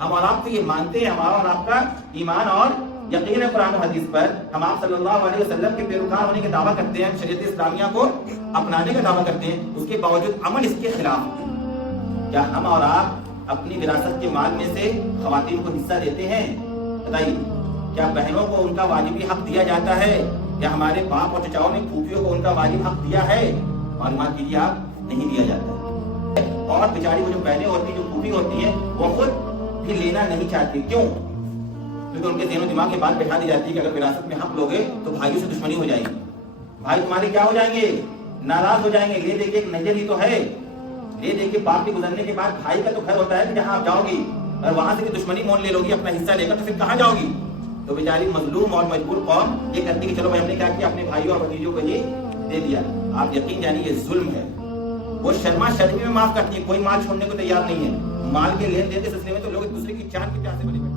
ہم اور آپ تو یہ مانتے ہیں، ہمارا اور آپ کا ایمان اور یقین ہے قرآن و حدیث پر، ہم آپ صلی اللہ علیہ وسلم کے پیروکار ہونے کا دعویٰ کرتے ہیں، شریعت اسلامیہ کو اپنانے کا دعویٰ کرتے ہیں، اس کے باوجود عمل اس کے خلاف ہے۔ کیا ہم اور آپ اپنی وراثت کے مال میں سے خواتین کو حصہ دیتے ہیں؟ بتائیے، کیا بہنوں کو ان کا واجبی حق دیا جاتا ہے؟ کیا ہمارے باپ اور چچاؤں نے پھوپھیوں کو ان کا واجب حق دیا ہے؟ معلومات کیجیے آپ، نہیں دیا جاتا ہے۔ اور بیچاری وہ جو بہنیں ہوتی ہیں، جو پھوپھی ہوتی ہیں، وہ خود بھی لینا نہیں چاہتی۔ کیوں؟ کیونکہ ان کے ذہن و دماغ کی بات بٹھا دی جاتی ہے کہ اگر وراثت میں حق لوگے تو بھائیوں سے دشمنی ہو جائے گی، بھائی تمہارے کیا ہو جائیں گے؟ ناراض ہو جائیں گے۔ لے دے کے ایک نظر ہی تو ہے، لے دے کے باپ کے گزرنے کے بعد بھائی کا تو گھر ہوتا ہے کہ جہاں آپ جاؤ گی، اور وہاں سے دشمنی مول لے لو گی اپنا حصہ لے کر، تو پھر کہاں جاؤ گی؟ تو بیچاری مظلوم اور مجبور قوم یہ کرتی کہ چلو بھائی ہم نے کیا کیا، اپنے بھائیوں اور بھتیجوں کو یہ دے دیا۔ آپ یقین جانیے یہ ظلم ہے۔ وہ شرما شرمی میں معاف کرتی ہے، کوئی مال چھوڑنے کو تیار نہیں ہے۔ مال کے لین دین کے سلسلے میں تو لوگ ایک دوسرے کی جان کی پیاسے بنے ہوئے۔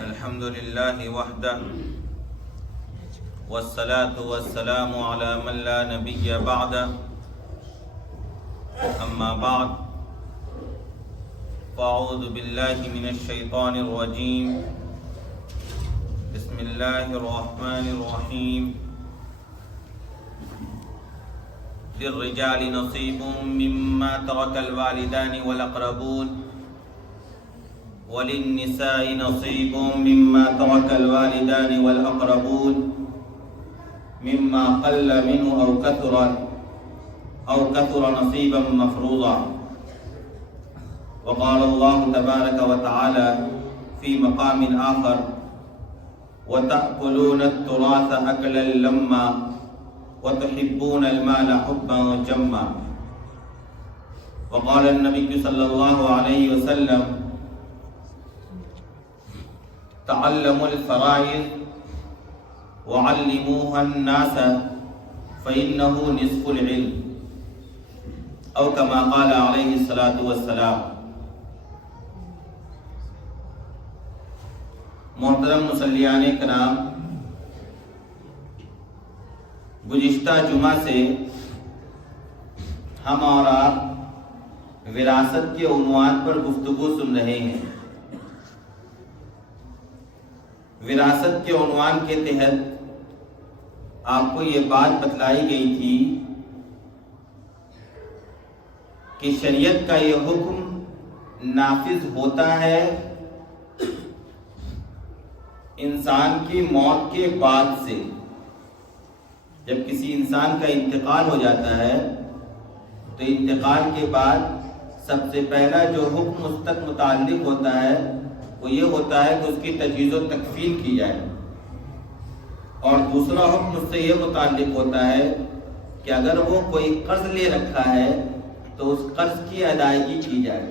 الحمد للہ وحدہ والصلاة والسلام علی من لا نبی بعدہ، اما بعد فاعوذ باللہ من الشیطان الرجیم، بسم اللہ الرحمن الرحیم۔ للرجال نصیب مما ترک الوالدان والاقربون وللنساء نصيب مما ترك الوالدان والأقربون مما قل منه أو كثر نصيبا مفروضا۔ وقال الله تبارك وتعالى في مقام آخر: وتأكلون التراث أكلا لما وتحبون المال حبا جما۔ وقال النبي صلى الله عليه وسلم: تعلموا الفرائض وعلموها الناس فإنه نصف العلم، أو كما قال عليه الصلاة والسلام۔ محترم مصلیان کرام، گزشتہ جمعہ سے ہم اور آپ وراثت کے عنوان پر گفتگو سن رہے ہیں۔ وراثت کے عنوان کے تحت آپ کو یہ بات بتلائی گئی تھی کہ شریعت کا یہ حکم نافذ ہوتا ہے انسان کی موت کے بعد سے۔ جب کسی انسان کا انتقال ہو جاتا ہے تو انتقال کے بعد سب سے پہلا جو حکم اس تک متعلق ہوتا ہے وہ یہ ہوتا ہے کہ اس کی تجہیز و تکفین کی جائے، اور دوسرا حکم اس سے یہ متعلق ہوتا ہے کہ اگر وہ کوئی قرض لے رکھا ہے تو اس قرض کی ادائیگی کی جائے،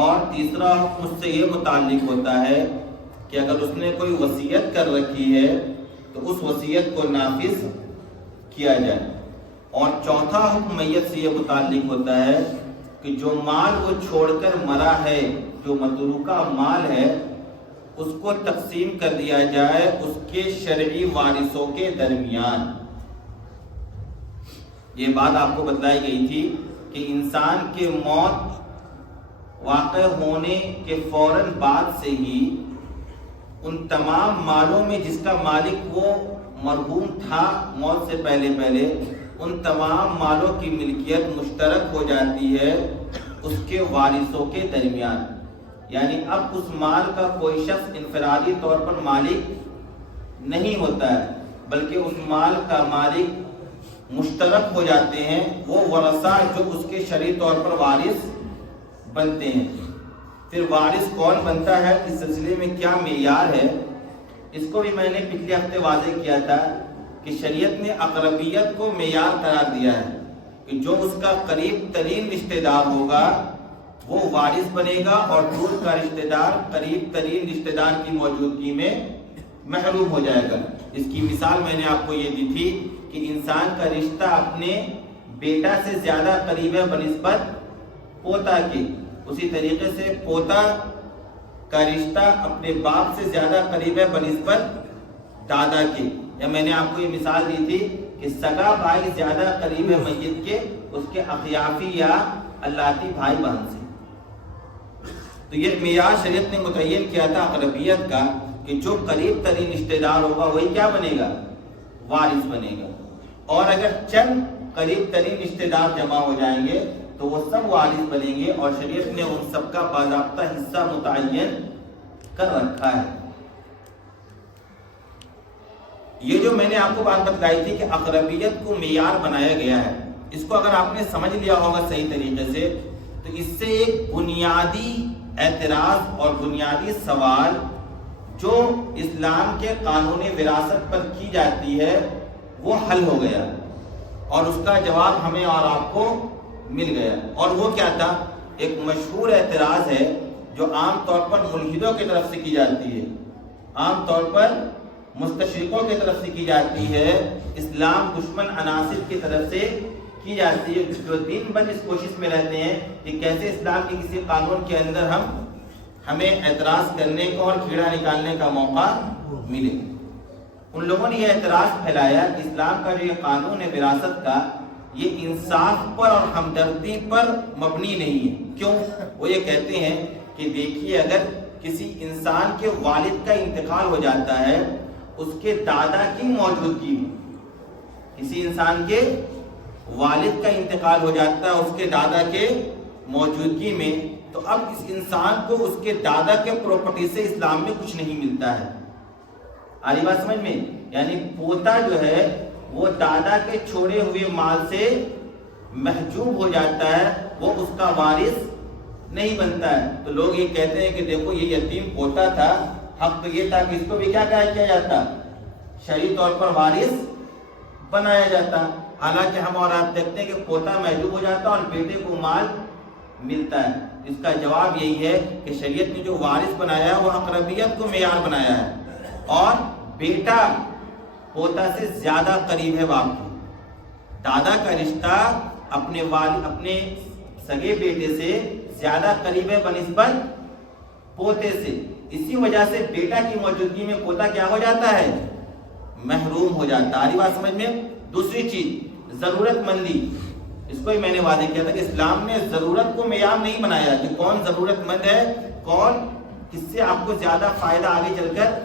اور تیسرا حکم اس سے یہ متعلق ہوتا ہے کہ اگر اس نے کوئی وصیت کر رکھی ہے تو اس وصیت کو نافذ کیا جائے، اور چوتھا حکم میت سے یہ متعلق ہوتا ہے کہ جو مال وہ چھوڑ کر مرا ہے، جو متروکہ مال ہے، اس کو تقسیم کر دیا جائے اس کے شرعی وارثوں کے درمیان۔ یہ بات آپ کو بتلائی گئی تھی کہ انسان کے موت واقع ہونے کے فوراً بعد سے ہی ان تمام مالوں میں جس کا مالک وہ مرحوم تھا موت سے پہلے ان تمام مالوں کی ملکیت مشترک ہو جاتی ہے اس کے وارثوں کے درمیان۔ یعنی اب اس مال کا کوئی شخص انفرادی طور پر مالک نہیں ہوتا ہے، بلکہ اس مال کا مالک مشترک ہو جاتے ہیں وہ ورثہ جو اس کے شرعی طور پر وارث بنتے ہیں۔ پھر وارث کون بنتا ہے، اس سلسلے میں کیا معیار ہے، اس کو بھی میں نے پچھلے ہفتے واضح کیا تھا کہ شریعت نے اقربیت کو معیار قرار دیا ہے کہ جو اس کا قریب ترین رشتہ دار ہوگا وہ وارث بنے گا، اور دور کا رشتہ دار قریب ترین رشتہ دار کی موجودگی میں محروم ہو جائے گا۔ اس کی مثال میں نے آپ کو یہ دی تھی کہ انسان کا رشتہ اپنے بیٹا سے زیادہ قریب ہے بنسبت پوتا کے، اسی طریقے سے پوتا کا رشتہ اپنے باپ سے زیادہ قریب ہے بنسبت دادا کے. یا میں نے آپ کو یہ مثال دی تھی کہ سگا بھائی زیادہ قریب ہے میت کے اس کے اخیافی یا اللاتی بھائی بہن سے. تو یہ معیار شریعت نے متعین کیا تھا اقربیت کا کہ جو قریب ترین رشتہ دار ہوگا وہی کیا بنے گا؟ وارث بنے گا. اور اگر چند قریب ترین رشتہ دار جمع ہو جائیں گے تو وہ سب وارث بنیں گے، اور شریعت نے ان سب کا باضابطہ حصہ متعین کر رکھا ہے. یہ جو میں نے آپ کو بات بتلائی تھی کہ اقربیت کو معیار بنایا گیا ہے، اس کو اگر آپ نے سمجھ لیا ہوگا صحیح طریقے سے تو اس سے ایک بنیادی اعتراض اور بنیادی سوال جو اسلام کے قانون وراثت پر کی جاتی ہے وہ حل ہو گیا، اور اس کا جواب ہمیں اور آپ کو مل گیا. اور وہ کیا تھا؟ ایک مشہور اعتراض ہے جو عام طور پر ملحدوں کی طرف سے کی جاتی ہے، عام طور پر مستشرقوں کی طرف سے کی جاتی ہے، اسلام دشمن عناصر کی طرف سے کی جاتی ہے، جو دن بھر اس کوشش میں رہتے ہیں کہ کیسے اسلام کے کسی قانون کے اندر ہمیں اعتراض کرنے کا اور کیڑا نکالنے کا موقع ملے. ان لوگوں نے یہ اعتراض پھیلایا کہ اسلام کا جو یہ قانون ہے وراثت کا، یہ انصاف پر اور ہمدردی پر مبنی نہیں ہے. کیوں؟ وہ یہ کہتے ہیں کہ دیکھیے اگر کسی انسان کے والد کا انتقال ہو جاتا ہے اس کے دادا کی موجودگی میں، کسی انسان کے والد کا انتقال ہو جاتا ہے اس کے دادا کے موجودگی میں، تو اب اس انسان کو اس کے دادا کے پراپرٹی سے اسلام میں کچھ نہیں ملتا ہے. آ رہی بات سمجھ میں؟ یعنی پوتا جو ہے وہ دادا کے چھوڑے ہوئے مال سے محجوب ہو جاتا ہے، وہ اس کا وارث نہیں بنتا ہے. تو لوگ یہ کہتے ہیں کہ دیکھو یہ یتیم پوتا تھا، حق تو یہ تھا کہ اس کو بھی کیا کیا جاتا؟ شرعی طور پر وارث بنایا جاتا. حالانکہ ہم اور آپ دیکھتے ہیں کہ پوتا محجوب ہو جاتا اور بیٹے کو مال ملتا ہے. اس کا جواب یہی ہے کہ شریعت نے جو وارث بنایا ہے وہ اقربیت کو معیار بنایا ہے، اور بیٹا پوتا سے زیادہ قریب ہے باپ کے. دادا کا رشتہ اپنے سگے بیٹے سے زیادہ قریب ہے بنسبت پوتے سے. اسی وجہ سے بیٹا کی موجودگی میں پوتا کیا ہو جاتا ہے؟ محروم ہو جاتا ہے. آ رہی بات سمجھ میں؟ دوسری چیز ضرورت مندی، اس کو ہی میں نے واضح کیا تھا کہ اسلام نے ضرورت کو معیار نہیں بنایا کہ کون ضرورت مند ہے، کون کس سے آپ کو زیادہ فائدہ آگے چل کر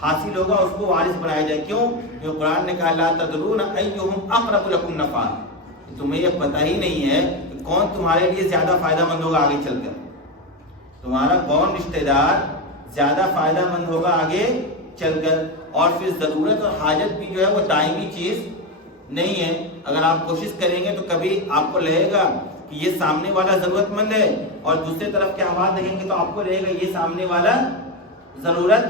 حاصل ہوگا اس کو وارث بنایا جائے. کیوں؟ کیونکہ قرآن نے کہا لا تدرون ایہم اقرب لکم نفعا، تمہیں یہ پتہ ہی نہیں ہے کہ کون تمہارے لیے زیادہ فائدہ مند ہوگا آگے چل کر. تمہارا کون رشتہ دار زیادہ فائدہ مند ہوگا آگے چل کر. اور پھر ضرورت اور حاجت بھی جو ہے وہ دائمی چیز نہیں ہے. اگر آپ کوشش کریں گے تو کبھی آپ کو لگے گا کہ یہ سامنے والا ضرورت مند ہے، اور دوسری طرف کی آواز دیں گے تو آپ کو لگے گا یہ سامنے والا ضرورت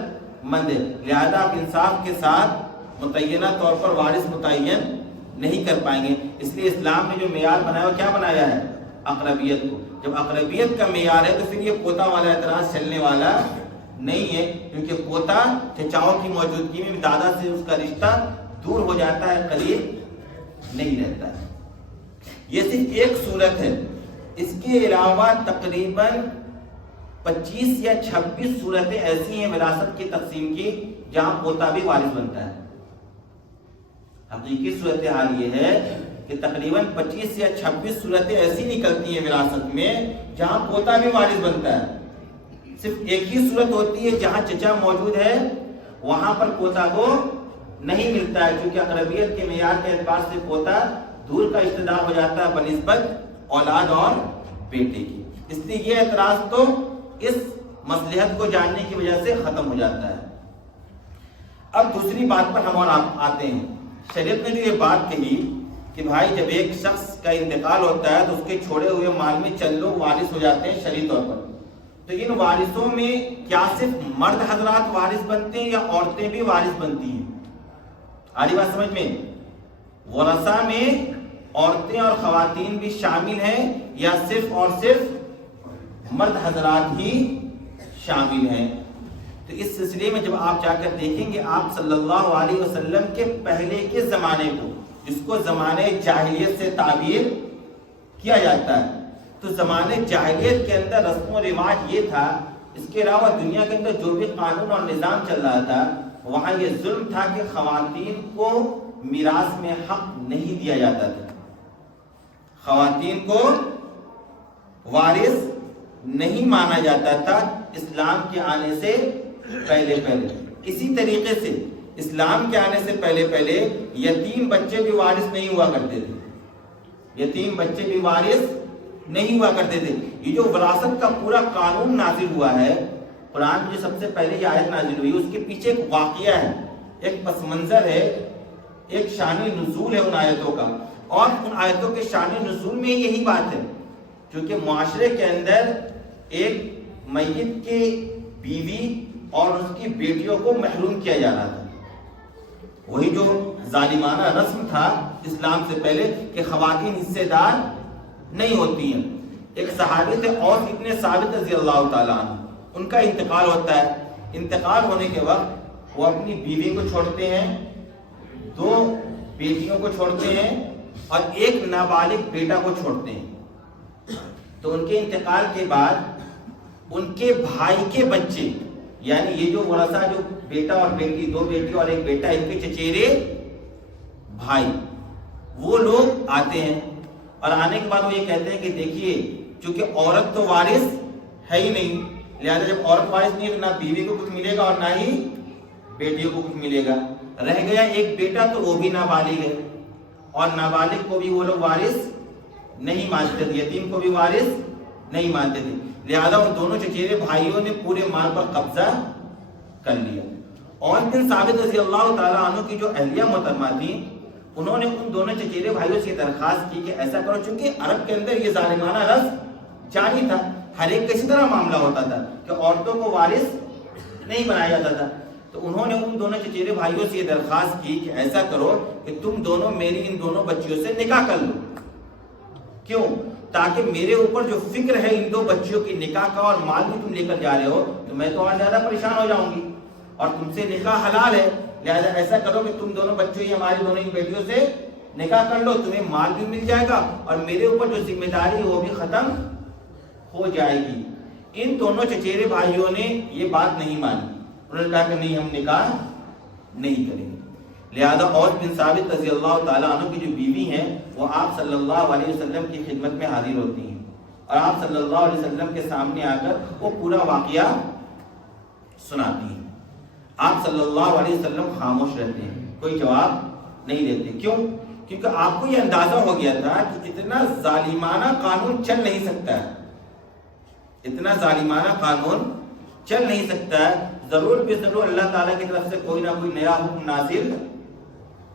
مند ہے. لہذا آپ انصاف کے ساتھ متعینہ طور پر وارث متعین نہیں کر پائیں گے. اس لیے اسلام نے جو معیار بنایا وہ کیا بنایا ہے؟ اقربیت کو. جب اقربیت کا معیار ہے تو پھر یہ پوتا والا اعتراض چلنے والا نہیں ہے، کیونکہ پوتا چچاؤں کی موجودگی میں دادا سے اس کا رشتہ دور ہو جاتا ہے، قریب نہیں رہتا ہے. یہ صرف ایک صورت ہے. اس کے علاوہ تقریباً 25 یا 26 صورتیں ایسی ہیں وراثت کی تقسیم کی جہاں پوتا بھی وارث بنتا ہے. حقیقی صورتحال یہ ہے کہ تقریباً 25 یا 26 صورتیں ایسی نکلتی ہیں وراثت میں جہاں پوتا بھی وارث بنتا ہے. صرف ایک ہی صورت ہوتی ہے جہاں چچا موجود ہے وہاں پر پوتا کو نہیں ملتا ہے، کیونکہ اقربیت کے معیار کے اعتبار سے پوتا دور کا رشتہ دار ہو جاتا ہے بنسبت اولاد اور بیٹے کی. اس لیے یہ اعتراض تو اس مصلحت کو جاننے کی وجہ سے ختم ہو جاتا ہے. اب دوسری بات پر ہم اور آپ آتے ہیں. شریعت نے جو یہ بات کہی کہ بھائی جب ایک شخص کا انتقال ہوتا ہے تو اس کے چھوڑے ہوئے مال میں چند لوگ وارث ہو جاتے ہیں شرعی طور پر، تو ان وارثوں میں کیا صرف مرد حضرات وارث بنتے ہیں یا عورتیں بھی وارث بنتی ہیں؟ آ رہی بات سمجھ میں؟ ورثہ میں عورتیں اور خواتین بھی شامل ہیں یا صرف اور صرف مرد حضرات ہی شامل ہیں؟ تو اس سلسلے میں جب آپ جا کر دیکھیں گے آپ صلی اللہ علیہ وسلم کے پہلے کے زمانے کو، جس کو زمانے جاہلیت سے تعبیر کیا جاتا ہے، تو زمانے جاہلیت کے اندر رسم و رواج یہ تھا، اس کے علاوہ دنیا کے اندر جو بھی قانون اور نظام چل رہا تھا وہاں یہ ظلم تھا کہ خواتین کو میراث میں حق نہیں دیا جاتا تھا، خواتین کو وارث نہیں مانا جاتا تھا اسلام کے آنے سے پہلے پہلے۔ اسی طریقے سے اسلام کے آنے سے پہلے پہلے یتیم بچے بھی وارث نہیں ہوا کرتے تھے، یتیم بچے بھی وارث نہیں ہوا کرتے تھے۔ یہ جو وراثت کا پورا قانون نازل ہوا ہے، قرآن میں جو سب سے پہلے یہ آیت نازل ہوئی، اس کے پیچھے ایک واقعہ ہے، ایک پس منظر ہے، ایک شان نزول ہے ان آیتوں کا، اور ان آیتوں کے شان نزول میں یہی بات ہے، کیونکہ معاشرے کے اندر ایک میت کی بیوی اور اس کی بیٹیوں کو محروم کیا جا رہا تھا۔ وہی جو ظالمانہ رسم تھا اسلام سے پہلے کہ خواتین حصے دار نہیں ہوتی ہیں۔ ایک صحابی تھے اوس ابن ثابت رضی اللہ تعالیٰ عنہ، ان کا انتقال ہوتا ہے، انتقال ہونے کے وقت وہ اپنی بیوی کو چھوڑتے ہیں، 2 بیٹیوں کو چھوڑتے ہیں اور ایک نابالغ بیٹا کو چھوڑتے ہیں۔ تو ان کے انتقال کے بعد ان کے بھائی کے بچے، یعنی یہ جو ورثہ جو بیٹا اور بیٹی، 2 بیٹی اور ایک بیٹا، ان کے چچیرے بھائی، وہ لوگ آتے ہیں اور آنے کے بعد وہ یہ کہتے ہیں کہ دیکھیے چونکہ عورت تو وارث ہے ہی نہیں، لہذا جب عورت وارث نہیں ہے تو نہ بیوی کو کچھ ملے گا اور نہ ہی بیٹیوں کو کچھ ملے گا، رہ گیا ایک بیٹا تو وہ بھی نابالغ ہے، اور نابالغ کو بھی وہ لوگ وارث نہیں مانتے تھے، یتیم کو بھی وارث نہیں مانتے تھے، لہذا ان دونوں چچیرے بھائیوں نے پورے مال پر قبضہ کر لیا۔ اور بن ثابت رضی اللہ تعالیٰ عنہ کی جو اہلیہ محترمہ تھی، انہوں نے ان دونوں چچیرے بھائیوں سے درخواست کی کہ ایسا کرو، چونکہ عرب کے اندر یہ ظالمانہ رسم جاری تھا، ہر ایک کسی طرح معاملہ ہوتا تھا کہ عورتوں کو وارث نہیں بنایا جاتا تھا، تو انہوں نے ان دونوں چچیرے بھائیوں سے یہ درخواست کی کہ ایسا کرو کہ تم دونوں میری ان دونوں بچیوں سے نکاح کر لو۔ کیوں؟ تاکہ میرے اوپر جو فکر ہے ان 2 بچیوں کی نکاح کا اور مال بھی تم لے کر جا رہے ہو تو میں تو اور زیادہ پریشان ہو جاؤں گی، اور تم سے نکاح حلال ہے، لہذا ایسا کرو کہ تم دونوں بچوں ہی ہماری دونوں ہی بیٹیوں سے نکاح کر لو، تمہیں مال بھی مل جائے گا اور میرے اوپر جو ذمہ داری ہے وہ بھی ختم ہو جائے گی۔ ان دونوں چچیرے بھائیوں نے یہ بات نہیں مانی، انہوں نے کہا کہ نہیں، ہم نکاح نہیں کریں گے۔ لہذا اوس بن ثابت رضی اللہ تعالیٰ عنہ کی جو بیوی ہیں وہ آپ صلی اللہ علیہ وسلم کی خدمت میں حاضر ہوتی ہیں، اور آپ صلی اللہ علیہ وسلم کے سامنے آ کر وہ پورا واقعہ سناتی ہیں۔ آپ صلی اللہ علیہ وسلم خاموش رہتے ہیں، کوئی جواب نہیں دیتے۔ کیوں؟ کیونکہ آپ کو یہ اندازہ ہو گیا تھا کہ اتنا ظالمانہ قانون چل نہیں سکتا ہے، اتنا ظالمانہ قانون چل نہیں سکتا ہے، ضرور بھی ضرور اللہ تعالیٰ کی طرف سے کوئی نہ کوئی نیا حکم نازل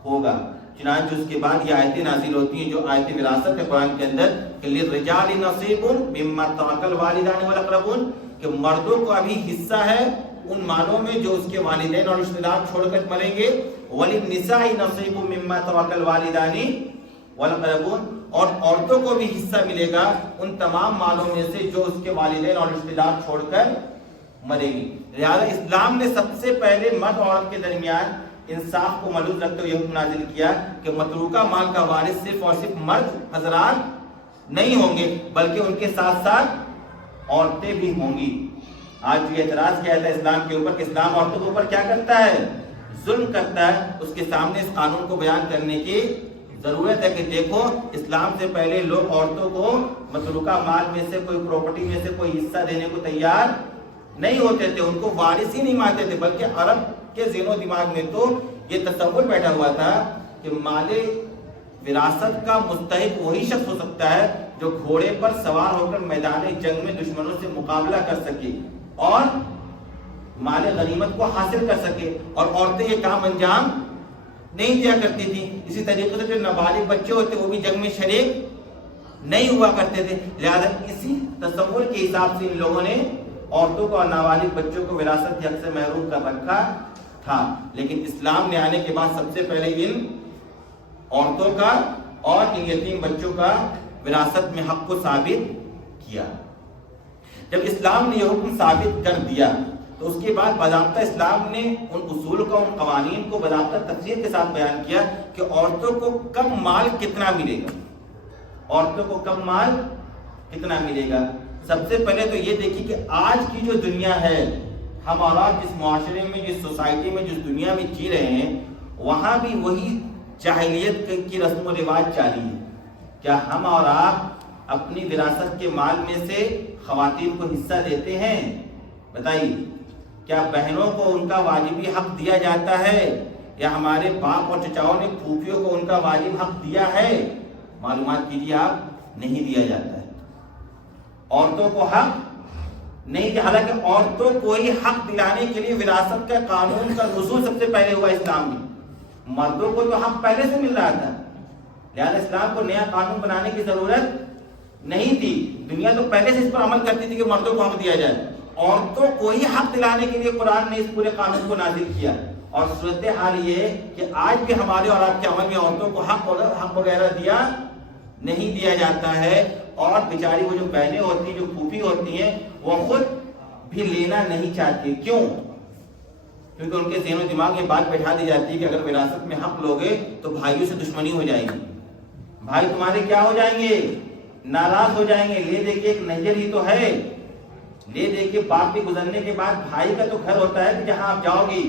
ہوگا۔ چنانچہ اس کے بعد یہ آیتیں نازل ہوتی ہیں جو آیت وراثت ہے قرآن کے اندر کہ للرجال نصیب مما ترک الوالدان والاقربون، کہ مردوں کو ابھی حصہ ہے ان مالوں میں جو اس کے والدین اور رشتہ دار چھوڑ کر مریں گے، وللنساء نصیب مما ترک الوالدان والاقربون، اور عورتوں کو بھی حصہ ملے گا ان تمام مالوں میں سے جو اس کے والدین اور رشتہ دار چھوڑ کر مرے گی۔ لہذا اسلام نے سب سے پہلے مرد اور عورت کے درمیان انصاف کو ملحوظ رکھتے ہوئے یہ حکم نازل کیا کہ متروکہ مال کا وارث صرف اور صرف مرد حضرات نہیں ہوں گے بلکہ ان کے ساتھ ساتھ عورتیں بھی ہوں گی۔ آج جو اعتراض کیا جاتا ہے اسلام کے اوپر کہ اسلام عورتوں کے اوپر کیا کرتا ہے؟ ظلم کرتا ہے، اس کے سامنے اس قانون کو بیان کرنے کی ضرورت ہے کہ دیکھو اسلام سے پہلے لوگ عورتوں کو متروکہ مال میں سے کوئی پراپرٹی میں سے کوئی حصہ دینے کو تیار نہیں ہوتے تھے، ان کو وارث ہی نہیں مانتے تھے، بلکہ عرب کے ذہن و دماغ میں تو یہ تصور بیٹھا ہوا تھا کہ مال وراثت کا مستحق وہی شخص ہو سکتا ہے جو گھوڑے پر سوار ہو کر میدان جنگ میں دشمنوں سے مقابلہ کر سکے اور مال غنیمت کو حاصل کر سکے، اور عورتیں یہ کام انجام نہیں دیا کرتی تھی۔ اسی طریقے سے جو نابالغ بچے ہوتے وہ بھی جنگ میں شریک نہیں ہوا کرتے تھے، لہذا اسی تصور کے حساب سے ان لوگوں نے عورتوں کو اور نابالغ بچوں کو وراثت کے حق سے محروم کر رکھا تھا۔ لیکن اسلام نے آنے کے بعد سب سے پہلے ان عورتوں کا اور ان یتیم بچوں کا وراثت میں حق کو ثابت کیا۔ جب اسلام نے یہ حکم ثابت کر دیا تو اس کے بعد باضابطہ اسلام نے ان اصول کو، ان قوانین کو باضابطہ تفصیل کے ساتھ بیان کیا کہ عورتوں کو کب مال کتنا ملے گا، عورتوں کو کب مال کتنا ملے گا؟ سب سے پہلے تو یہ دیکھیے کہ آج کی جو دنیا ہے، ہم اور آپ جس معاشرے میں، جس سوسائٹی میں، جس دنیا میں جی رہے ہیں، وہاں بھی وہی جاہلیت کی رسم و رواج جاری ہے۔ کیا ہم اور آپ اپنی وراثت کے مال میں سے خواتین کو حصہ دیتے ہیں؟ بتائیے، کیا بہنوں کو ان کا واجبی حق دیا جاتا ہے؟ یا ہمارے باپ اور چچاؤں نے پھوپھیوں کو ان کا واجب حق دیا ہے؟ معلومات کیجیے آپ، نہیں دیا جاتا ہے۔ عورتوں کو حق نہیں دیا، حالانکہ عورتوں کو ہی حق دلانے کے لیے وراثت کا قانون کا نزول سب سے پہلے ہوا اسلام میں۔ مردوں کو تو حق پہلے سے مل رہا تھا، لہذا اسلام کو نیا قانون بنانے کی ضرورت نہیں تھی۔ دنیا تو پہلے سے اس پر عمل کرتی تھی کہ مردوں کو حق دیا جائے، عورتوں کو ہی حق دلانے کے لیے قرآن نے اس پورے قانون کو نازل کیا۔ اور صورتحال یہ ہے کہ آج بھی ہمارے اور آپ کے عمل میں عورتوں کو حق وغیرہ دیا نہیں دیا جاتا ہے، اور بیچاری وہ جو بہنیں ہوتی ہیں، جو پھوپھی ہوتی ہیں، وہ خود بھی لینا نہیں چاہتی۔ کیوں؟ کیونکہ ان کے ذہن و دماغ میں بات بیٹھا دی جاتی ہے کہ اگر وراثت میں حق لوگے تو بھائیوں سے دشمنی ہو جائے گی، بھائی تمہارے کیا ہو جائیں گے؟ ناراض ہو جائیں گے۔ لے دے کے ایک نظر ہی تو ہے، لے دے کے باپ کے گزرنے کے بعد بھائی کا تو گھر ہوتا ہے کہ جہاں آپ جاؤ گی،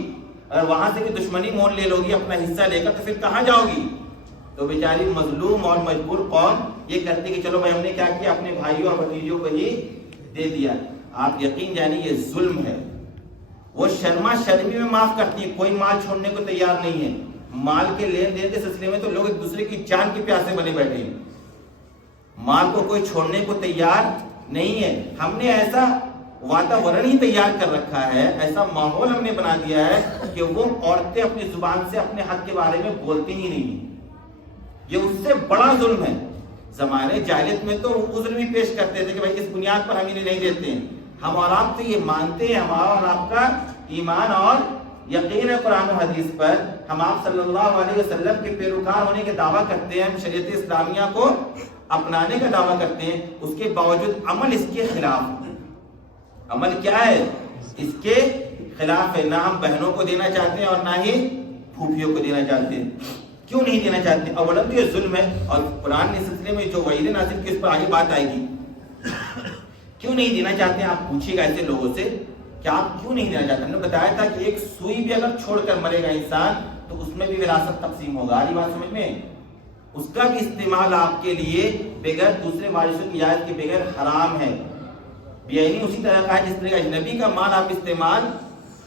اگر وہاں سے بھی دشمنی مول لے لو گی اپنا حصہ لے کر تو پھر کہاں جاؤ گی؟ تو بیچاری مظلوم اور مجبور قوم یہ کرتی کہ چلو بھائی ہم نے کیا کیا، اپنے بھائیوں اور بھتیجوں کو ہی دے دیا۔ آپ یقین جانیے یہ ظلم ہے۔ وہ شرما شرمی میں معاف کرتی ہے، کوئی مال چھوڑنے کو تیار نہیں ہے۔ مال کے لین دین کے سلسلے میں تو لوگ ایک دوسرے کی جان کے پیاسے بنے بیٹھے ہیں، مال کو کوئی چھوڑنے کو تیار نہیں ہے۔ ہم نے ایسا واتاورن ہی تیار کر رکھا ہے، ایسا ماحول ہم نے بنا دیا ہے کہ وہ عورتیں اپنی زبان سے اپنے حق کے بارے میں بولتی ہی نہیں۔ یہ اس سے بڑا ظلم ہے۔ زمانے جاہلیت میں تو وہ عذر بھی پیش کرتے تھے کہ بھائی اس بنیاد پر ہم انہیں نہیں دیتے ہیں۔ ہم اور آپ تو یہ مانتے ہیں، ہمارا اور آپ کا ایمان اور یقین ہے قرآن و حدیث پر، ہم آپ صلی اللہ علیہ وسلم کے پیروکار ہونے کے دعویٰ کرتے ہیں، ہم شریعت اسلامیہ کو اپنانے کا دعویٰ کرتے ہیں، اس کے باوجود عمل اس کے خلاف۔ عمل کیا ہے؟ اس کے خلاف ہے۔ نہ ہم بہنوں کو دینا چاہتے ہیں اور نہ ہی پھوپھیوں کو دینا چاہتے ہیں۔ کیوں نہیں دینا چاہتے؟ اولاً تو یہ ظلم ہے، اور قرآن نے سلسلے میں جو وعید نازل کی اس پر آگے بات آئے گی۔ کیوں نہیں دینا چاہتے ہیں؟ آپ پوچھیے گا ایسے لوگوں سے کہ آپ کیوں نہیں دینا چاہتے؟ ہم نے بتایا تھا کہ ایک سوئی بھی اگر چھوڑ کر مرے گا انسان تو اس میں بھی وراثت تقسیم ہوگا۔ آج بات سمجھ میں؟ اس کا بھی استعمال آپ کے لیے بغیر دوسرے وارثوں کی اجازت کے بغیر حرام ہے۔ بیعینی اسی طرح کا ہے جس طرح اجنبی کا مال آپ استعمال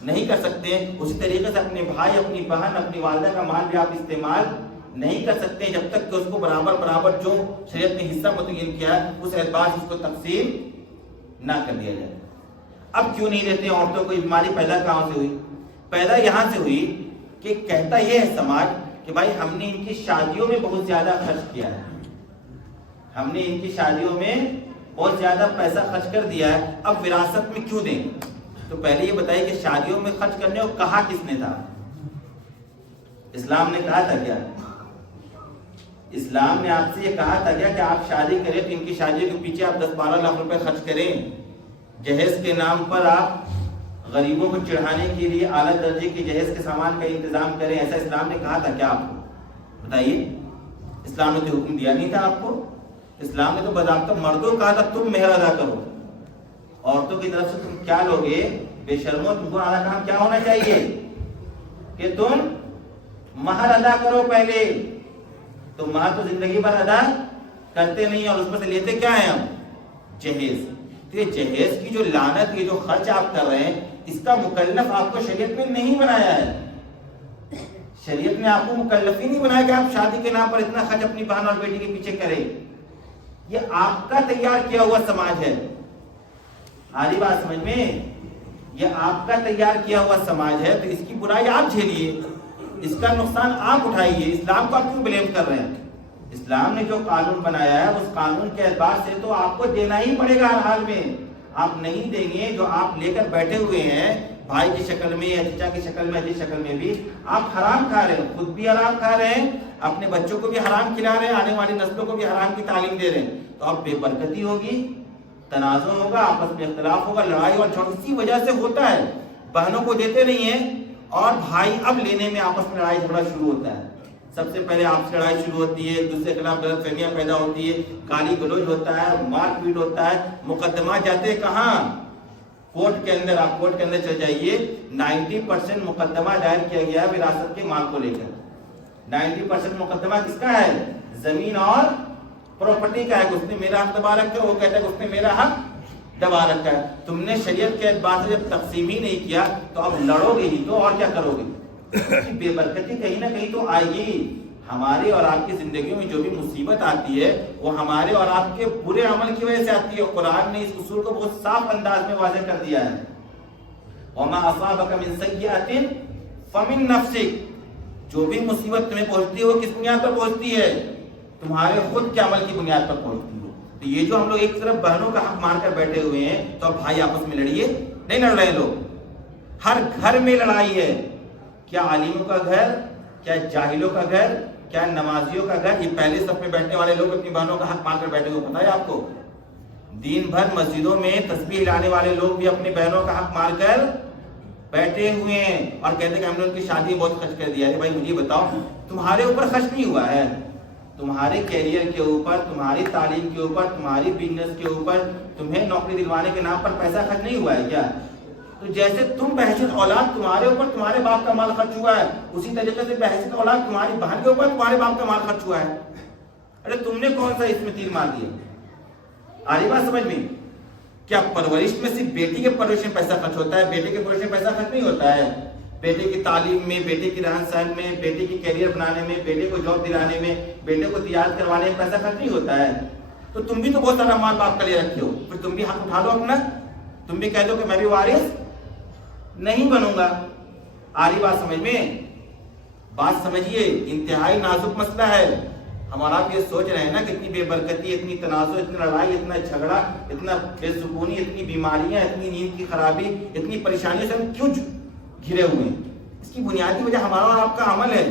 نہیں کر سکتے، اسی طریقے سے اپنے بھائی، اپنی بہن، اپنی والدہ کا مال بھی آپ استعمال نہیں کر سکتے جب تک کہ اس کو برابر جو شریعت نے حصہ متعین کیا ہے اس اعتبار سے اس کو تقسیم نہ کر دیا جائے۔ اب کیوں نہیں دیتے عورتوں کو؟ یہ بیماری پیدا کہاں سے ہوئی؟ پیدا یہاں سے ہوئی کہ کہتا یہ ہے سماج کہ بھائی ہم نے ان کی شادیوں میں بہت زیادہ خرچ کیا ہے، ہم نے ان کی شادیوں میں بہت زیادہ پیسہ خرچ کر دیا ہے، اب وراثت میں کیوں دیں؟ تو پہلے یہ بتائیے کہ شادیوں میں خرچ کرنے کو کہا کس نے تھا؟ اسلام نے کہا تھا کیا؟ اسلام نے آپ سے یہ کہا تھا کیا کہ آپ شادی کریں تو ان کی شادی کے پیچھے آپ 10-12 لاکھ روپے خرچ کریں، جہیز کے نام پر آپ غریبوں کو چڑھانے کے لیے اعلیٰ درجے کے جہیز کے سامان کا انتظام کریں؟ ایسا اسلام نے کہا تھا کیا آپ کو؟ بتائیے، اسلام نے تو حکم دیا نہیں تھا آپ کو۔ اسلام نے تو باضابطہ مردوں کہا تھا تم مہر ادا کرو، عورتوں کی طرف سے تم کیا لوگے؟ بے شرمو، تم کو اعلیٰ کام کیا ہونا چاہیے کہ تم مہر ادا کرو پہلے۔ تو مہر تو زندگی بھر ادا کرتے نہیں، اور اس پر سے لیتے کیا ہیں ہم؟ جہیز۔ تو یہ جہیز کی جو لعنت، یہ جو خرچ آپ کر رہے ہیں، اس کا مکلف آپ کو شریعت میں نہیں بنایا ہے۔ شریعت نے آپ کو مکلف ہی نہیں بنایا کہ آپ شادی کے نام پر اتنا خرچ اپنی بہن اور بیٹی کے پیچھے کریں۔ یہ آپ کا تیار کیا ہوا سماج ہے۔ آری بات سمجھ میں؟ یہ آپ کا تیار کیا ہوا سماج ہے، تو اس کی برائی آپ جھیلیے، اس کا نقصان آپ اٹھائیے۔ اسلام کو آپ کیوں بلیم کر رہے ہیں؟ اسلام نے جو قانون بنایا ہے اس قانون کے اعتبار سے تو آپ کو دینا ہی پڑے گا ہر حال میں۔ آپ نہیں دیں گے، جو آپ لے کر بیٹھے ہوئے ہیں بھائی کی شکل میں یا چچا کی شکل میں، جس شکل میں بھی، آپ حرام کھا رہے ہیں، خود بھی حرام کھا رہے ہیں، اپنے بچوں کو بھی حرام کھلا رہے ہیں، آنے والی نسلوں کو بھی حرام کی تعلیم دے رہے ہیں۔ تو اب بے برکتی ہوگی، تنازع ہوگا، آپس میں اختلاف ہوگا، لڑائی اور جھگڑا اسی وجہ سے ہوتا ہے۔ بہنوں کو دیتے نہیں ہیں اور بھائی اب لینے میں آپس میں لڑائی جھگڑا شروع ہوتا ہے۔ سب سے پہلے آپ سے لڑائی شروع ہوتی ہے، دوسرے کے خلاف غلط فہمیاں پیدا ہوتی ہے، گالی گلوچ ہوتا ہے، مار پیٹ ہوتا ہے، مقدمات جاتے ہیں کہاں؟ کورٹ کے اندر۔ آپ کورٹ کے اندر چل جائیے، 90% مقدمہ دائر کیا گیا ہے وراثت کے مال کو لے کر۔ 90% مقدمہ کس کا ہے؟ زمین اور پراپرٹی کا ہے۔ اس نے میرا حق دبا رکھا ہے، وہ کہتا ہے کہ اس نے میرا حق دبا رکھا ہے۔ تم نے شریعت کے اعتبار سے جب تقسیم ہی نہیں کیا تو اب لڑو گے ہی تو، اور کیا کرو گے؟ بے برکتی کہیں نہ کہیں تو آئے گی۔ ہماری اور آپ کی زندگیوں میں جو بھی مصیبت آتی ہے وہ ہمارے اور آپ کے برے عمل کی وجہ سے آتی ہے۔ قرآن نے اس اصول کو بہت صاف انداز میں واضح کر دیا ہے، وَمَا أَصَابَكَ مِن سَيِّئَةٍ فَمِن نَفْسِكَ۔ جو بھی مصیبت تمہیں پہنچتی ہے وہ کس بنیاد پر پہنچتی ہے؟ تمہارے خود کے عمل کی بنیاد پر پہنچتی ہے۔ تو یہ جو ہم لوگ ایک طرف بہنوں کا حق مار کر بیٹھے ہوئے ہیں تو اب بھائی آپس میں لڑیے، نہیں لڑ رہے لوگ۔ ہر گھر میں لڑائی ہے، کیا عالموں کا گھر، کیا جاہلوں کا گھر، کیا نمازیوں کا گھر۔ یہ پہلے صف میں بیٹھنے والے لوگ اپنی بہنوں کا حق مار کر بیٹھے ہوئے، پتہ ہے آپ کو؟ دن بھر مسجدوں میں تسبیح لانے والے لوگ بھی اپنی بہنوں کا حق مار کر بیٹھے ہوئے ہیں اور کہتے ہیں کہ ہم نے ان کی شادی میں بہت خرچ کر دیا ہے۔ بھائی مجھے بتاؤ، تمہارے اوپر خرچ نہیں ہوا ہے؟ تمہارے کیریئر کے اوپر، تمہاری تعلیم کے اوپر، تمہاری بزنس کے اوپر، تمہیں نوکری دلوانے کے نام پر پیسہ خرچ نہیں ہوا ہے کیا؟ تو جیسے تم بحثیت اولاد تمہارے اوپر تمہارے باپ کا مال خرچ ہوا ہے، اسی طریقے سے بحثیت اولاد تمہاری بہن کے اوپر تمہارے باپ کا مال خرچ ہوا ہے۔ ارے تم نے کون سا اس میں تیر مار دیا؟ آ رہی بات سمجھ میں؟ کیا پرورش میں صرف بیٹی کے پرورش میں پیسہ خرچ ہوتا ہے؟ بیٹے کے پرورش میں پیسہ خرچ نہیں ہوتا ہے؟ بیٹے کی تعلیم میں، بیٹے کی رہن سہن میں، بیٹے کی کیریئر بنانے میں، بیٹے کو جاب دلانے میں، بیٹے کو تیار کروانے میں پیسہ خرچ نہیں ہوتا ہے؟ تو تم بھی تو بہت سارا مال باپ کا لے رکھے ہو، پھر تم بھی حق اٹھا لو اپنا، تم بھی کہہ دو کہ میں بھی وارث نہیں بنوں گا۔ آ رہی بات سمجھ میں؟ بات سمجھیے، انتہائی نازک مسئلہ ہے۔ ہمارا آپ یہ سوچ رہے ہیں نا کہ اتنی بے برکتی، اتنی تنازع، اتنی لڑائی، اتنا جھگڑا، اتنا بے سکونی، اتنی بیماریاں، اتنی نیند کی خرابی، اتنی پریشانیوں سے ہم کیوں گھرے ہوئے ہیں؟ اس کی بنیادی وجہ ہمارا اور آپ کا عمل ہے۔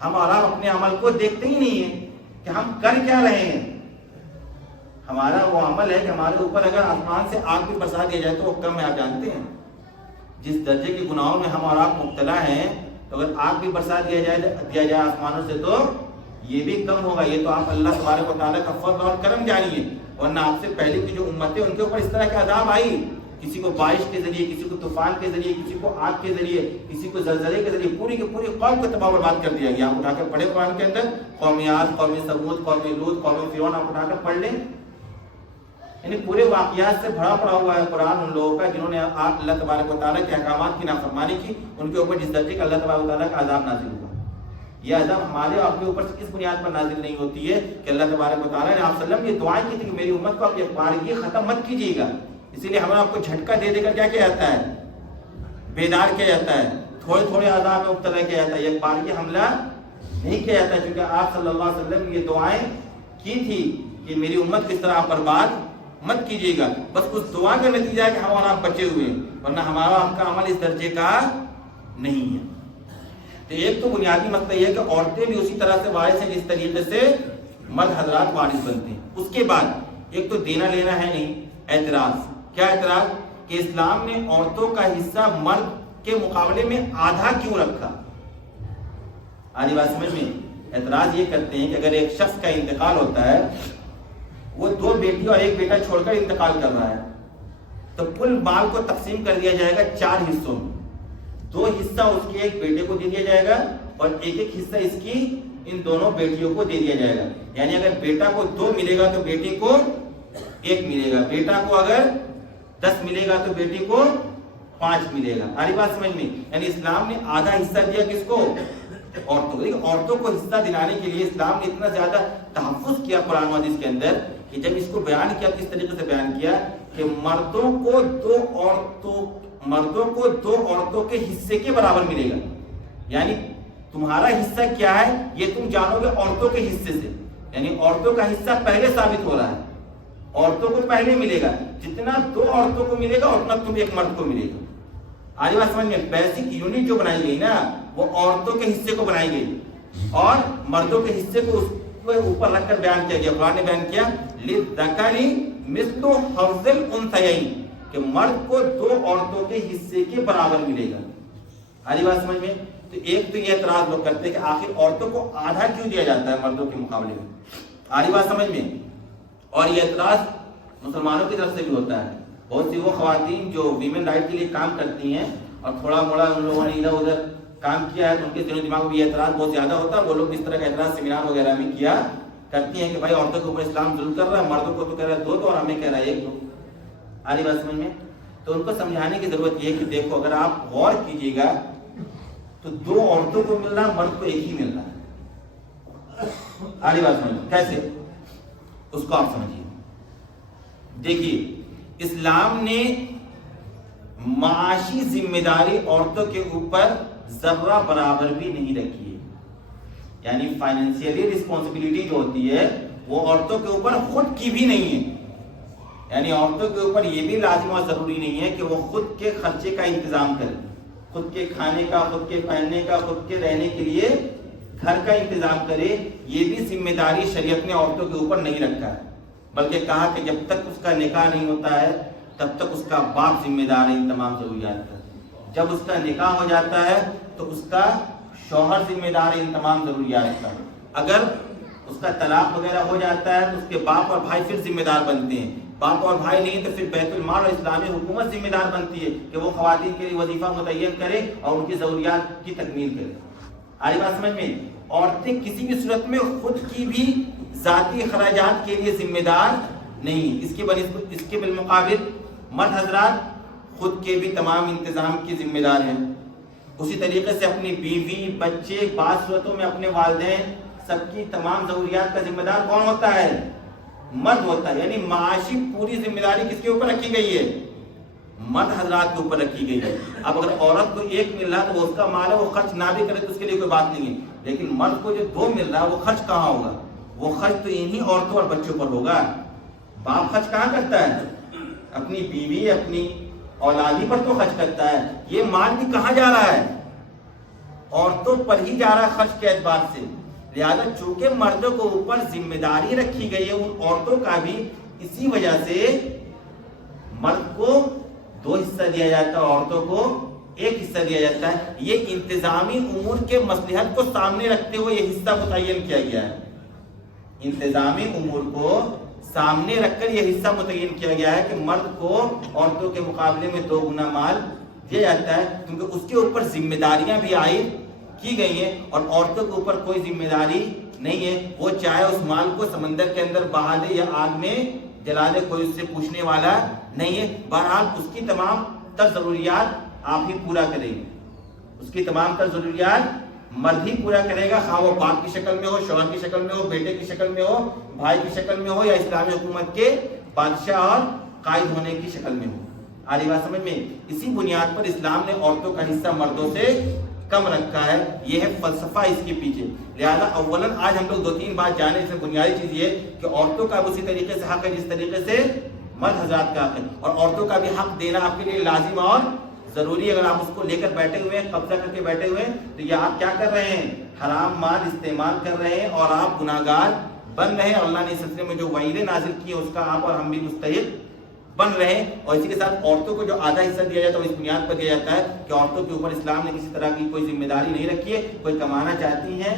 ہم اور آپ اپنے عمل کو دیکھتے ہی نہیں ہیں کہ ہم کر کیا رہے ہیں۔ ہمارا وہ عمل ہے کہ ہمارے اوپر اگر آسمان سے آگ بھی برسا دیا جائے تو وہ کم ہے، آپ جانتے ہیں؟ جس درجے کے گناہوں میں ہم اور آپ مبتلا ہیں، تو اگر آگ بھی برسا دیا جائے آسمانوں سے تو یہ بھی کم ہوگا۔ یہ تو آپ اللہ تبارک و تعالیٰ کا فضل اور کرم جانیے، ورنہ آپ سے پہلے کی جو امتیں ان کے اوپر اس طرح کے عذاب آئی، کسی کو بارش کے ذریعے، کسی کو طوفان کے ذریعے، کسی کو آگ کے ذریعے، کسی کو زلزلے کے ذریعے، پوری کی پوری قوم کو تباہ برباد کر دیا گیا۔ آپ اٹھا کر پڑھے قرآن کے اندر، قوم عاد، قوم ثمود، قوم لوط، قوم فرعون، آپ اٹھا کر پڑھ لیں، یعنی پورے واقعات سے بھرا پڑا ہوا ہے قرآن ان لوگوں کا جنہوں نے اللہ تبارک و تعالیٰ کے احکامات کی نافرمانی کی، ان کے اوپر جس درجے کا اللہ تبارک و تعالیٰ کا عذاب نازل ہوا۔ یہ عذاب ہمارے آپ کے اوپر سے کس بنیاد پر نازل نہیں ہوتی ہے کہ اللہ تبارک و تعالیٰ نے آپ صلی اللہ علیہ وسلم یہ دعائیں کی تھی کہ میری امت کو آپ بارگی ختم مت کیجیے گا، اسی لیے ہمیں آپ کو جھٹکا دے دے کر کیا کیا جاتا ہے؟ بیدار کیا جاتا ہے، تھوڑے تھوڑے عذاب میں مبتلا کیا جاتا ہے، ایک بارگی حملہ نہیں کیا جاتا، چونکہ آپ صلی اللہ علیہ وسلم نے یہ دعائیں کی تھی کہ میری امت کو اس طرح آپ برباد مت کیجیے گا۔ بس اس دعا کا نتیجہ ہے کہ ہم اور آپ بچے ہوئے ہیں، ورنہ ہمارا آپ کا عمل اس درجے کا نہیں ہے۔ تو ایک تو بنیادی مسئلہ یہ ہے کہ عورتیں بھی اسی طرح سے وارث ہیں جس طریقے سے مرد حضرات وارث بنتے ہیں۔ اس کے بعد ایک تو دینا لینا ہے نہیں، اعتراض۔ کیا اعتراض؟ کہ اسلام نے عورتوں کا حصہ مرد کے مقابلے میں آدھا کیوں رکھا؟ آدھی بات سمجھ میں؟ اعتراض یہ کرتے ہیں کہ اگر ایک شخص کا انتقال ہوتا ہے، وہ 2 بیٹی اور 1 بیٹا چھوڑ کر انتقال کر رہا ہے، تو کل مال کو تقسیم کر دیا جائے گا 4 حصوں میں۔ 2 حصہ اس کے ایک بیٹے کو دے دیا جائے گا اور ایک حصہ اس کی ان دونوں بیٹیوں کو دے دیا جائے گا۔ یعنی اگر بیٹا کو 2 ملے گا تو بیٹی کو 1 ملے گا، بیٹا کو اگر 10 ملے گا تو بیٹی کو 5 ملے گا۔ آری بات سمجھ میں؟ یعنی اسلام نے آدھا حصہ دیا کس کو؟ عورتوں کو۔ عورتوں کو حصہ دلانے کے لیے اسلام نے اتنا زیادہ تحفظ کیا قرآن و حدیث کے اندر کہ جب اس کو بیان کیا کس طریقے سے بیان کیا کہ مردوں کو 2 عورتوں کے حصے کے برابر ملے گا۔ یعنی تمہارا حصہ کیا ہے یہ تم جانو گے عورتوں کے حصے سے، یعنی عورتوں کا حصہ پہلے ثابت ہو رہا ہے، عورتوں کو پہلے ملے گا، جتنا 2 عورتوں کو ملے گا اتنا تم ایک مرد کو ملے گا۔ آج بات سمجھ میں؟ بیسک یونٹ جو بنائی گئی نا وہ عورتوں کے حصے کو بنائی گئی اور مردوں کے حصے کو اس کے اوپر رکھ کر بیان کیا گیا۔ قرآن نے بیان کیا للذکر مثل حظ الانثیین کہ مرد کو 2 عورتوں کے حصے کے برابر ملے گا۔ آج بات سمجھ میں؟ تو ایک تو یہ اعتراض لوگ کرتے ہیں کہ آخر عورتوں کو آدھا کیوں دیا جاتا ہے مردوں کے مقابلے میں؟ آ رہی بات سمجھ میں؟ اور یہ اعتراض مسلمانوں کی طرف سے بھی ہوتا ہے. بہت سی وہ خواتین جو ویمن رائٹ کے لیے کام کرتی ہیں اور تھوڑا موڑا ان لوگوں نے ادھر ادھر کام کیا ہے تو ان کے دل و دماغ میں یہ اعتراض بہت زیادہ ہوتا ہے. وہ لوگ اس طرح کا اعتراض سیمینار وغیرہ میں کیا کرتی ہیں کہ بھائی عورتوں کے اوپر اسلام ظلم کر رہا ہے, مردوں کو تو کہہ رہا ہے دو اور ہمیں کہہ رہا ہے ایک دو. آ رہی بات سمجھ میں؟ تو ان کو سمجھانے کی ضرورت یہ ہے کہ دیکھو اگر آپ غور کیجیے گا تو دو عورتوں کو مل رہا, مرد کو ایک ہی مل رہا ہے. آ رہی بات سمجھ میں؟ کیسے اس کو آپ سمجھیے. دیکھیے اسلام نے معاشی ذمہ داری عورتوں کے اوپر ذرہ برابر بھی نہیں رکھی ہے. یعنی فائنینشیلی رسپانسبلٹی جو ہوتی ہے وہ عورتوں کے اوپر خود کی بھی نہیں ہے. یعنی عورتوں کے اوپر یہ بھی لازم اور ضروری نہیں ہے کہ وہ خود کے خرچے کا انتظام کرے, خود کے کھانے کا, خود کے پہننے کا, خود کے رہنے کے لیے گھر کا انتظام کرے. یہ بھی ذمہ داری شریعت نے عورتوں کے اوپر نہیں رکھا ہے, بلکہ کہا کہ جب تک اس کا نکاح نہیں ہوتا ہے تب تک اس کا باپ ذمہ دار ہے ان تمام ضروریات کا. جب اس کا نکاح ہو جاتا ہے تو اس کا شوہر ذمہ دار ہے ان تمام ضروریات کا. اگر اس کا طلاق وغیرہ ہو جاتا ہے تو اس کے باپ اور بھائی پھر ذمہ دار بنتے ہیں. باپ اور بھائی نہیں تو پھر بیت المال اور اسلامی حکومت ذمہ دار بنتی ہے کہ وہ خواتین کے لیے وظیفہ متعین کرے اور ان کی ضروریات کی تکمیل کرے. آئی بات سمجھ میں؟ عورتیں کسی بھی صورت میں خود کی بھی ذاتی اخراجات کے لیے ذمہ دار نہیں. اس کے بالمقابل مرد حضرات خود کے بھی تمام انتظام کی ذمہ دار ہیں. اسی طریقے سے اپنی بیوی, بچے, بعض صورتوں میں اپنے والدین, سب کی تمام ضروریات کا ذمہ دار کون ہوتا ہے؟ مرد ہوتا ہے. یعنی معاشی پوری ذمہ داری کس کے اوپر رکھی گئی ہے؟ مرد حضرات کے اوپر رکھی گئی ہے. اب اگر عورت کو ایک مل رہا تو وہ اس کا مال ہے, وہ خرچ نہ بھی کرے تو اس کے لیے کوئی بات نہیں ہے. لیکن مرد کو جو دو مل رہا ہے وہ خرچ کہاں ہوگا؟ وہ خرچ تو انہی عورتوں اور بچوں پر ہوگا. باپ خرچ کہاں کرتا ہے؟ اپنی بیوی, اپنی اولادی پر تو خرچ کرتا ہے. یہ مال بھی کہاں جا رہا ہے؟ عورتوں پر ہی جا رہا ہے خرچ کے اعتبار سے. لہذا چونکہ مردوں کو اوپر ذمہ داری رکھی گئی ہے ان عورتوں کا بھی, اسی وجہ سے مرد کو 2 حصہ دیا جاتا ہے, عورتوں کو 1 حصہ دیا جاتا ہے. یہ انتظامی امور کے مصلحت کو سامنے رکھتے ہوئے یہ حصہ متعین کیا گیا ہے. انتظامی امور کو سامنے رکھ کر یہ حصہ متعین کیا گیا ہے کہ مرد کو عورتوں کے مقابلے میں 2 گنا مال دیا جاتا ہے, کیونکہ اس کے اوپر ذمہ داریاں بھی عائد کی گئی ہیں اور عورتوں کے اوپر کوئی ذمہ داری نہیں ہے. وہ چاہے اس مال کو سمندر کے اندر بہا دے یا آگ میں جلا دے, کوئی اس سے پوچھنے والا نہیں ہے. بہرحال اس کی تمام تر ضروریات آپ ہی پورا کریں گے. اس کی تمام تر ضروریات مرد ہی پورا کرے گا, خواہ وہ باپ کی شکل میں ہو, شوہر کی شکل میں ہو, بیٹے کی شکل میں ہو, بھائی کی شکل میں ہو, یا اسلامی حکومت کے بادشاہ اور قائد ہونے کی شکل میں ہو. آ رہی بات سمجھ میں؟ اسی بنیاد پر اسلام نے عورتوں کا حصہ مردوں سے کم رکھا ہے. یہ ہے فلسفہ اس کے پیچھے. لہذا اولاً آج ہم لوگ 2-3 بات جانے سے بنیادی چیز یہ کہ عورتوں کا اسی طریقے سے حق ہے جس طریقے سے مرد حضرات کا حق ہے, اور عورتوں کا بھی حق دینا آپ کے لیے لازم اور ضروری. اگر آپ اس کو لے کر بیٹھے ہوئے ہیں, قبضہ کر کے بیٹھے ہوئے ہیں, تو یہ آپ کیا کر رہے ہیں؟ حرام مال استعمال کر رہے ہیں اور آپ گناہگار بن رہے ہیں. اور اللہ نے اس سلسلے میں جو وعیدیں نازل کی ہیں اس کا آپ اور ہم بھی مستحق بن رہے ہیں. اور اسی کے ساتھ عورتوں کو جو آدھا حصہ دیا جاتا ہے وہ اس بنیاد پر دیا جاتا ہے کہ عورتوں کے اوپر اسلام نے کسی طرح کی کوئی ذمہ داری نہیں رکھی ہے. کوئی کمانا چاہتی ہیں,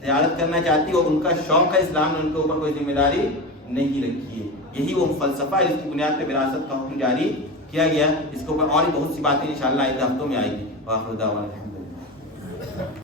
تجارت کرنا چاہتی ہے, اور ان کا شوق ہے, اسلام نے ان کے اوپر کوئی ذمہ داری نہیں رکھی ہے. یہی وہ فلسفہ ہے جس کی بنیاد پہ وراثت کا حکم جاری کیا گیا. اس کے اوپر اور بھی بہت سی باتیں انشاءاللہ آئندہ ہفتوں میں آئے گی.